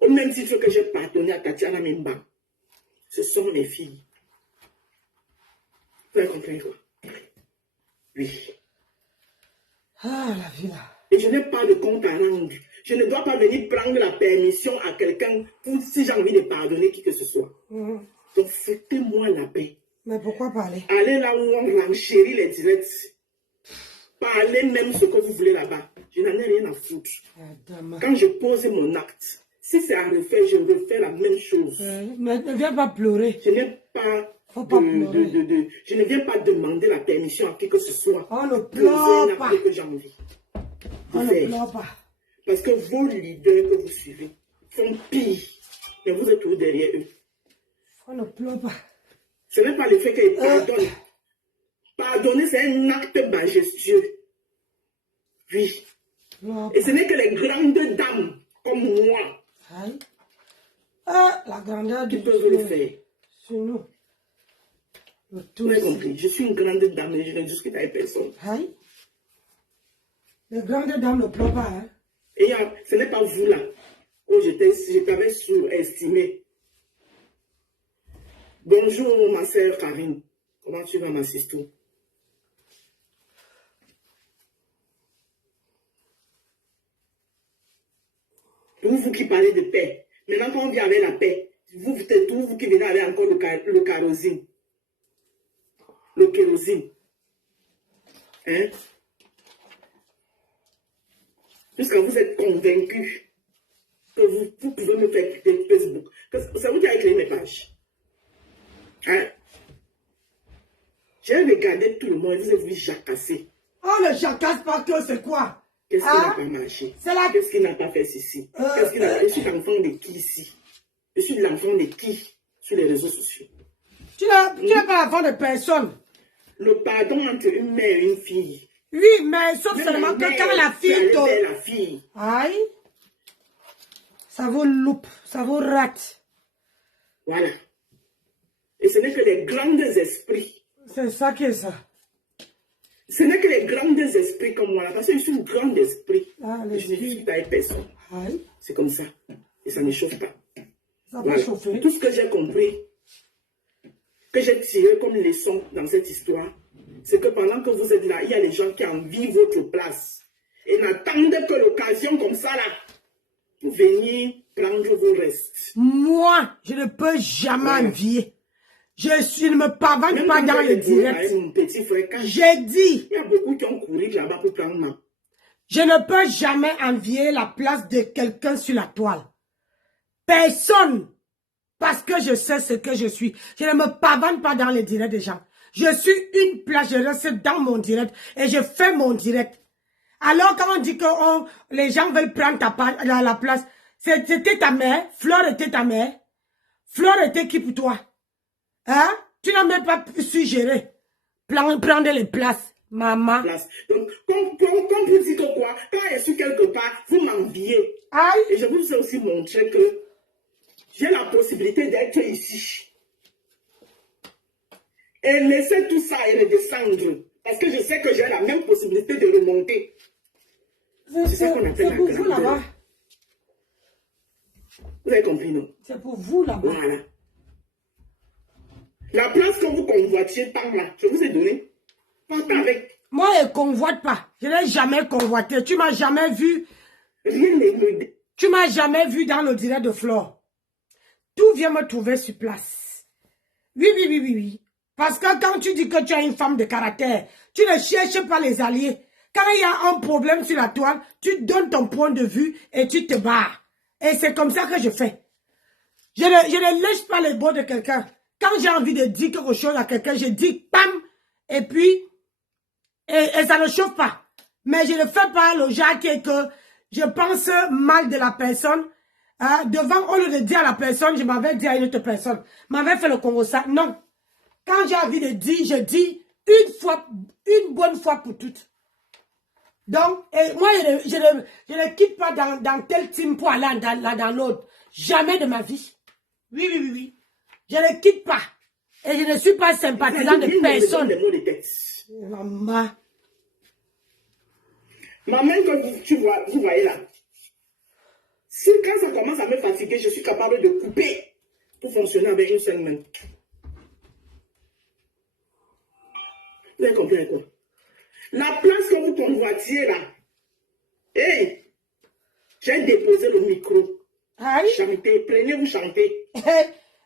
Au même titre que j'ai pardonné à Tatiana Mimba. Ce sont mes filles. Vous avez compris quoi? Oui. Ah, la vie là. Et je n'ai pas de compte à rendre. Je ne dois pas venir prendre la permission à quelqu'un si j'ai envie de pardonner qui que ce soit. Donc, foutez-moi la paix. Mais pourquoi parler? Allez là où on renchérit les directs. Parlez même ce que vous voulez là-bas. Je n'en ai rien à foutre. Quand je pose mon acte, si c'est à refaire, je refais la même chose. Mais ne viens pas pleurer. Je n'ai pas... je ne viens pas demander la permission à qui que ce soit. On ne pleure pas. Que j'ai envie. On ne pleure pas. Parce que vos leaders que vous suivez font pire. Mais vous êtes toujours derrière eux. On ne pleure pas. Ce n'est pas le fait qu'ils pardonnent. Pardonner, c'est un acte majestueux. Oui. Et ce n'est que les grandes dames comme moi la grandeur qui peuvent le faire. C'est nous. Vous avez compris. Je suis une grande dame et je ne discute avec personne. Les grandes dames ne pleurent pas. Hein? Et ce n'est pas vous là. Oh, je t'avais surestimé. Bonjour ma sœur Karine. Comment tu vas ma sister? Vous qui parlez de paix. Maintenant quand on dit avec la paix, vous qui venez avec encore le kérosine. Le kérosine. Hein? Jusqu'à vous êtes convaincu que vous pouvez me faire quitter Facebook. C'est vous qui avez créé mes pages. Hein? J'ai regardé tout le monde et vous avez vu jacasser. On ne jacasse pas que c'est quoi? Qu'est-ce qui n'a pas marché? Qu'est-ce qui n'a pas fait ceci? Je suis l'enfant de qui ici? Je suis l'enfant de qui sur les réseaux sociaux? Tu n'es pas l'enfant de personne. Le pardon entre une mère et une fille. Oui, mais sauf seulement que quand la fille la fille. Aïe. Ça vous loupe, ça vous rate. Voilà. Et ce n'est que les grands esprits. C'est ça qui est ça. Ce n'est que les grands esprits comme moi, parce que je suis un grand esprit. Je ne suis pas personne. C'est comme ça. Et ça ne chauffe pas. Ça va chauffer. Tout ce que j'ai compris, que j'ai tiré comme leçon dans cette histoire, c'est que pendant que vous êtes là, il y a des gens qui envient votre place. Et n'attendent que l'occasion comme ça là, pour venir prendre vos restes. Moi, je ne peux jamais envier. Je ne me pavane pas dans le direct. J'ai dit. Il y a beaucoup qui ont couru là-bas pour prendre ma. Je ne peux jamais envier la place de quelqu'un sur la toile. Personne. Parce que je sais ce que je suis. Je ne me pavane pas dans les directs des gens. Je suis une place, je reste dans mon direct et je fais mon direct. Alors quand on dit que les gens veulent prendre la place, c'était ta mère, Flore était ta mère. Flore était qui pour toi? Hein? Tu n'as même pas pu suggérer. Prendre les places, maman. Donc, comme vous dites quoi, quand je suis quelque part, vous m'enviez. Et je vous ai aussi montré que j'ai la possibilité d'être ici. Et laisser tout ça et redescendre. Parce que je sais que j'ai la même possibilité de remonter. C'est ça qu'on appelle la grandeur. Vous avez compris, non? C'est pour vous là-bas. Voilà. La place que vous convoitiez par là, je vous ai donné. Partez avec. Moi, je ne convoite pas. Je n'ai jamais convoité. Tu m'as jamais vu. Rien ne me... Tu m'as jamais vu dans le direct de Flore. Tout vient me trouver sur place. Oui. Parce que quand tu dis que tu as une femme de caractère, tu ne cherches pas les alliés. Quand il y a un problème sur la toile, tu donnes ton point de vue et tu te barres. Et c'est comme ça que je fais. Je ne lèche pas les bords de quelqu'un. Quand j'ai envie de dire quelque chose à quelqu'un, je dis pam, et puis, et ça ne chauffe pas. Mais je ne fais pas le genre que je pense mal de la personne. Devant, au lieu de dire à la personne, je m'avais dit à une autre personne, m'avait fait le Congo ça. Non. Quand j'ai envie de dire, je dis une bonne fois pour toutes. Donc, moi, je ne quitte pas dans tel team pour aller dans l'autre. Jamais de ma vie. Oui. Je ne quitte pas. Et je ne suis pas sympathisant de personne. Maman. Ma main que vous voyez là, Si quand ça commence à me fatiguer, je suis capable de couper pour fonctionner avec une seule main. Vous avez compris quoi? La place que vous convoitiez là, hey, j'ai déposé le micro. Aïe. Chantez, prenez-vous chanter.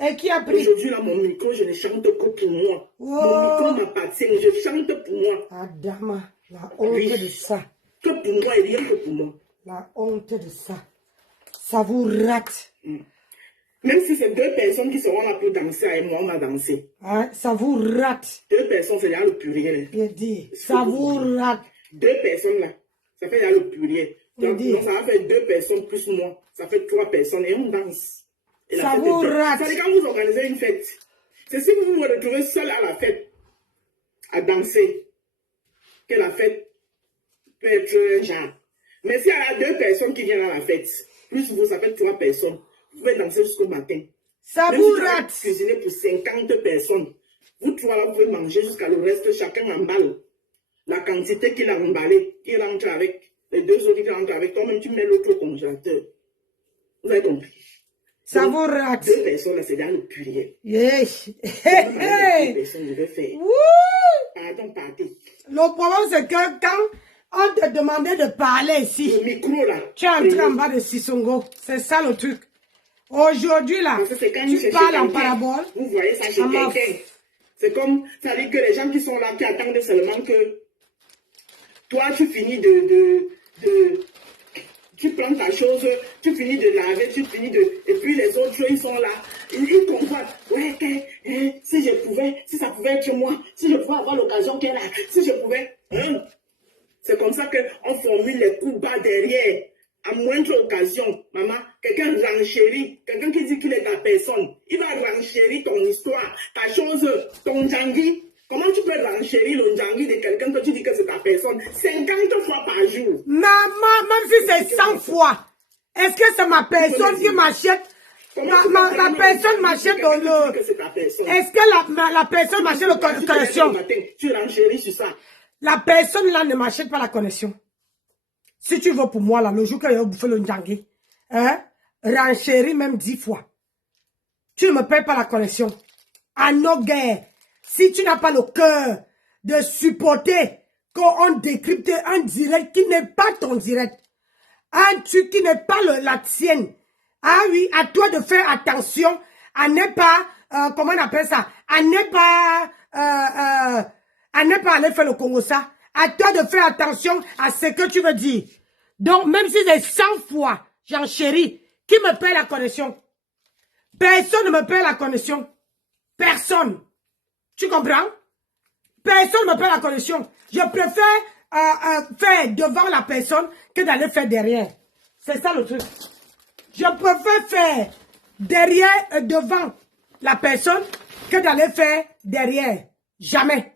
Et qui a pris? Aujourd'hui, là, mon micro, je ne chante que pour moi. Oh. Mon micro m'appartient, je chante pour moi. Adama, la honte Oui. de ça. Que pour moi et rien que pour moi. La honte de ça. Ça vous rate. Même si c'est 2 personnes qui seront là pour danser avec moi, on va danser. Hein? Ça vous rate. 2 personnes, c'est déjà le pluriel. Je dis, ça vous rate. 2 personnes là, ça fait déjà le pluriel. Donc, ça va faire 2 personnes plus moi. Ça fait 3 personnes et on danse. Et ça vous rate. C'est quand vous organisez une fête. C'est si vous vous retrouvez seul à la fête, à danser, que la fête peut être un genre. Mais s'il y a 2 personnes qui viennent à la fête, plus vous, ça fait 3 personnes, vous pouvez danser jusqu'au matin. Ça même vous si rate. Vous cuisinez pour 50 personnes. Vous 3 là, vous pouvez manger jusqu'à le reste, chacun emballe. La quantité qu'il a emballé, il rentre avec. Les 2 autres qui rentrent avec, toi-même tu mets l'autre au congélateur. Vous avez compris? Ça donc, vous rate. 2 personnes là, c'est dans le pluriel. Yes. 2 personnes, je vais faire. Wouh. Pardon, pardon. Le problème, c'est que quand on te demandait de parler ici, Le micro là. tu es entré en bas de Sissongo. C'est ça le truc. Aujourd'hui là, tu parles en parabole. Vous voyez ça chez quelqu'un. C'est comme, ça veut dire que les gens qui sont là, qui attendent seulement que toi, tu finis tu prends ta chose, tu finis de laver, et puis les autres, ils sont là, ils convoitent. Ouais, si ça pouvait être moi, si je pouvais avoir l'occasion qu'elle a, si je pouvais. C'est comme ça qu'on formule les coups bas derrière. À moindre occasion, maman, quelqu'un renchérit, quelqu'un qui dit qu'il est ta personne, il va renchérir ton histoire, ta chose, ton djangui. Comment tu peux renchérir le djangui de quelqu'un que tu dis que c'est ta personne 50 fois par jour? Maman, même si c'est 100 fois, est-ce que c'est ma personne qui m'achète? La personne m'achète le... Est-ce que la personne m'achète la connexion? Tu renchéris sur ça. La personne là ne m'achète pas la connexion. Si tu veux pour moi, là, le jour que j'ai bouffé le ndjangui, hein, renchéris même 10 fois. Tu ne me payes pas la connexion. À nos guerres, si tu n'as pas le cœur de supporter qu'on décrypte un direct qui n'est pas ton direct, un truc qui n'est pas la tienne, ah oui, à toi de faire attention à ne pas, comment on appelle ça, à ne pas aller faire le Congo ça. À toi de faire attention à ce que tu veux dire. Donc, même si c'est 100 fois, j'en chéris, qui me paie la connexion? Personne ne me paie la connexion. Personne. Tu comprends? Personne ne me paie la connexion. Je préfère faire devant la personne que d'aller faire derrière. C'est ça le truc. Je préfère faire derrière et devant la personne que d'aller faire derrière. Jamais.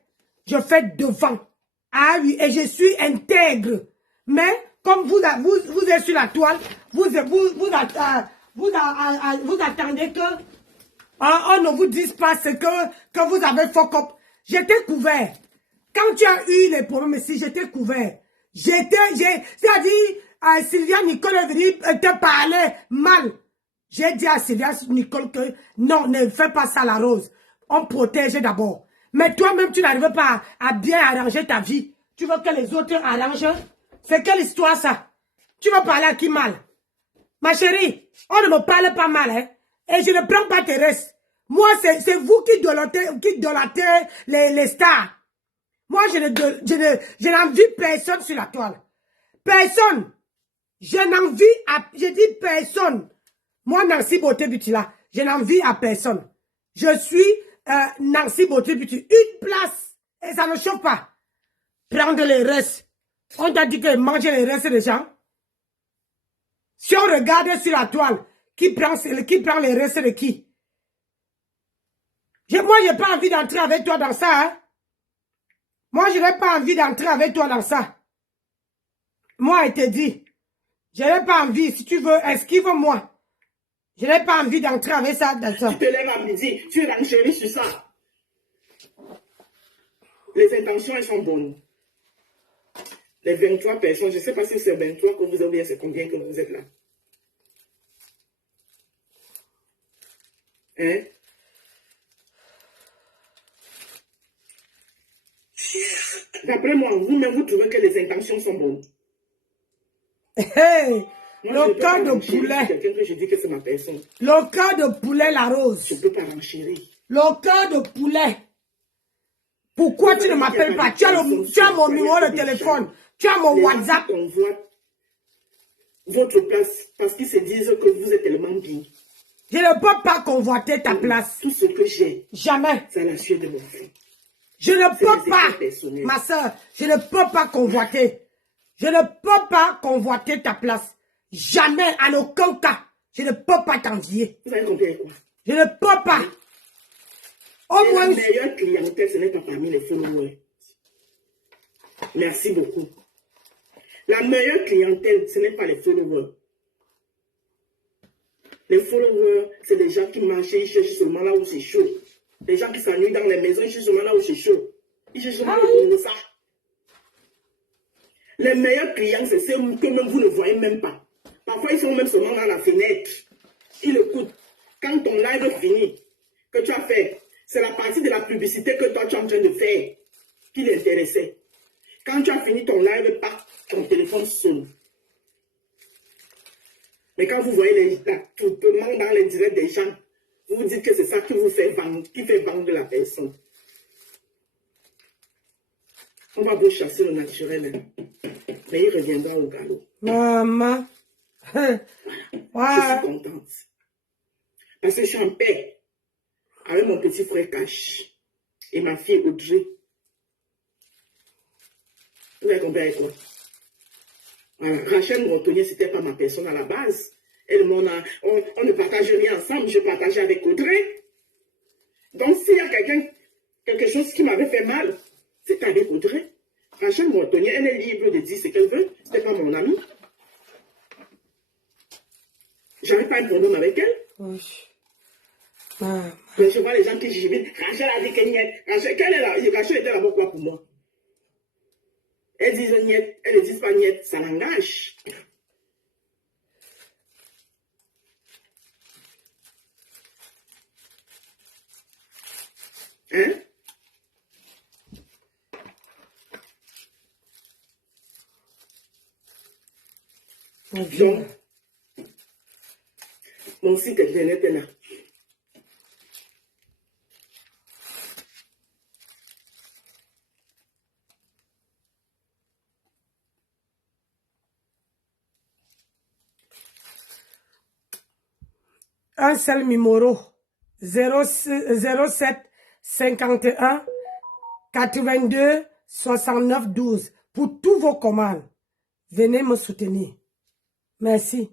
Je fais devant. Ah oui, et je suis intègre. Mais, comme vous êtes sur la toile, vous attendez que on ne vous dise pas ce que vous avez fuck up. J'étais couvert. Quand tu as eu les problèmes ici, j'étais couvert. C'est-à-dire, Sylvia Nicole est venue te parler mal. J'ai dit à Sylvia Nicole que non, ne fais pas ça la rose. On protège d'abord. Mais toi-même, tu n'arrives pas à bien arranger ta vie. Tu veux que les autres arrangent? C'est quelle histoire ça? Tu veux parler à qui mal? Ma chérie, on ne me parle pas mal, hein? Et je ne prends pas tes restes. Moi, c'est vous qui idolâtrez les stars. Moi, je n'envie personne sur la toile. Personne. Je dis personne. Moi, Nancy Beauté Butila, je n'envie à personne. Je suis Nancy Beauté Butila. Une place. Et ça ne chauffe pas. Prendre les restes. On t'a dit que manger les restes des gens. Si on regarde sur la toile, qui prend les restes de qui? Moi, je n'ai pas envie d'entrer avec toi dans ça. Hein? Moi, je n'ai pas envie d'entrer avec toi dans ça. Moi, je te dis, je n'ai pas envie. Si tu veux, esquive-moi. Je n'ai pas envie d'entrer avec ça dans ça. Tu te lèves à midi, tu renchéris sur ça. Les intentions, elles sont bonnes. Les 23 personnes, je ne sais pas si c'est 23 que vous avez, c'est combien que vous êtes là. Hein? D'après moi, vous-même, vous trouvez que les intentions sont bonnes. Hey, Moi, le cœur de poulet. Quelqu'un que je dis que c'est ma personne. Le cœur de poulet, la rose. Je ne peux pas renchérir. Le cœur de poulet. Pourquoi tu ne m'appelles pas? Tu as mon numéro de téléphone. Tu as mon WhatsApp. On voit votre place parce qu'ils se disent que vous êtes tellement bien. Je ne peux pas convoiter ta place. Tout ce que j'ai. Jamais. C'est la suite de mon frère. Je ne peux pas, ma soeur, je ne peux pas convoiter. Je ne peux pas convoiter ta place. Jamais, en aucun cas. Je ne peux pas t'envier. Vous avez compris quoi? Je ne peux pas. Au moins. La meilleure clientèle, ce n'est pas parmi les followers. Merci beaucoup. La meilleure clientèle, ce n'est pas les followers. Les followers, c'est des gens qui marchent, ils cherchent seulement là où c'est chaud. Les gens qui s'ennuient dans les maisons, ils cherchent seulement là où c'est chaud. Ils cherchent seulement le ça. Les meilleurs clients, c'est ceux que même vous ne voyez même pas. Parfois, ils sont même seulement dans la fenêtre. Ils écoutent. Quand ton live finit, que tu as fait, c'est la partie de la publicité que toi, tu es en train de faire qui l'intéressait. Quand tu as fini ton live, ton téléphone sonne. Mais quand vous voyez l'attroupement dans les directs des gens, vous vous dites que c'est ça qui vous fait vendre, qui fait vendre la personne. On va vous chasser le naturel. Hein. Mais il reviendra au galop. Maman. Voilà. Je suis contente. Parce que je suis en paix avec mon petit frère Cash et ma fille Audrey. Vous avez compris avec quoi? Voilà. Rachel Montonnier, ce n'était pas ma personne à la base. Elle, on ne partage rien ensemble. Je partageais avec Audrey. Donc, s'il y a quelque chose qui m'avait fait mal, c'est avec Audrey. Rachel Montonnier, elle est libre de dire ce qu'elle veut. Ce n'était pas mon amie. J'avais pas un problème avec elle. Oui. Mais je vois les gens qui jugent. Rachel a dit qu'elle niet. Rachel était là-bas quoi pour moi? Elles disent niet, elles ne disent pas niet, ça l'engage. Hein? Donc, mon site internet est là. Un seul numéro. 07 51 82 69 12. Pour tous vos commandes, venez me soutenir. Merci.